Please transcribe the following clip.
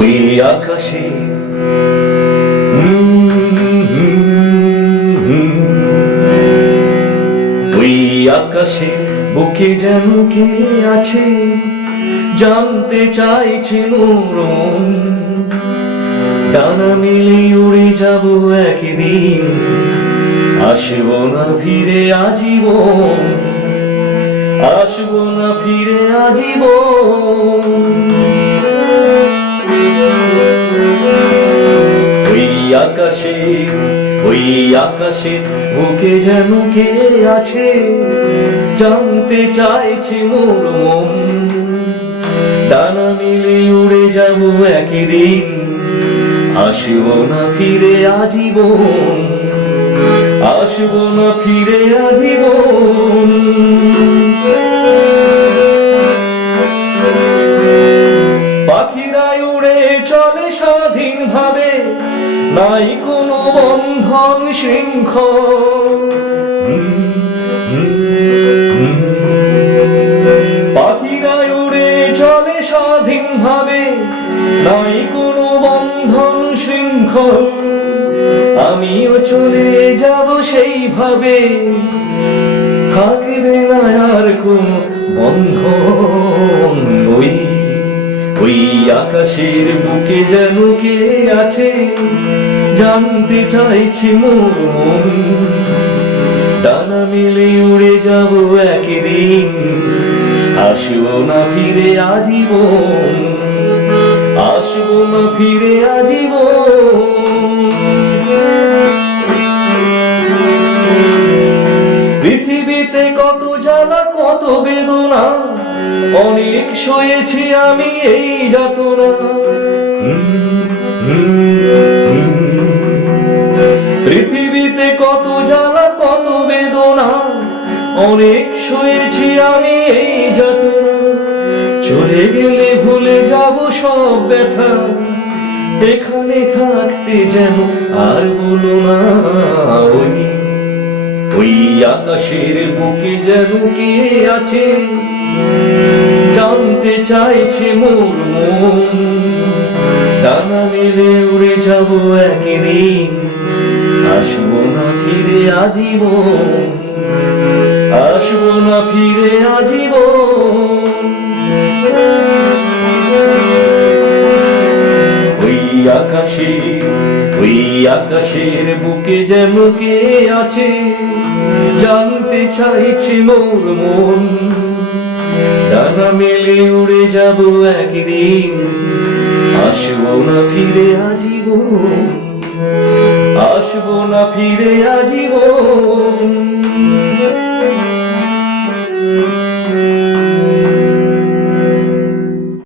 ওই আকাশে ওই আকাশে বুকে যেন কে আছে, জানতে চাইছে মরণ। ডানা মেলে উড়ে যাব একদিন, আসবো না ফিরে আজীবন, আসবো না ফিরে আজীবন। ওই আকাশে বুকে যেন কে আছে, জানতে চাইছে মোর মন। ডানা মিলে উড়ে যাব একদিন, আসবো না ফিরে আজীবন, আসবো না ফিরে আজীবন। পাখিরাই উড়ে চলে স্বাধীন ভাবে, নাই কোনো বন্ধন শৃঙ্খল। পাখিরাই উড়ে চলে স্বাধীন ভাবে, নাই কোনো বন্ধন শৃঙ্খল। আমিও চলে যাব সেইভাবে, থাকবে না আর কোনো বন্ধন। ওই আকাশের বুকে যেন কে আছে, জানতে চাইছি মোর মন। ডানা মেলে উড়ে যাব একদিন, আসবো না ফিরে আজীবন, আসবো না ফিরে আজীবন। পৃথিবীতে কত জ্বালা কত বেদনা, অনেক সয়েছি আমি এই যাতনা। পৃথিবীতে কত জ্বালা কত বেদনা, অনেক সয়েছি আমি এই যাতনা। চলে গেলে ভুলে যাব সব ব্যথা, এখানে থাকতে যেন আর বলো না। ওই আকাশের বুকে যেন কে আছে, জানতে চাইছে মোর মন। ডানা মেলে উড়ে যাব একদিন, আসবো না ফিরে আজীবন, আসবো না ফিরে আজীবন। ওই আকাশের বুকে যেন কে আছে, জানতে চাইছে মোর মন। ডানা মেলে উড়ে যাব একদিন, আসবো না ফিরে আজীবন, আসবো না ফিরে আজীবন।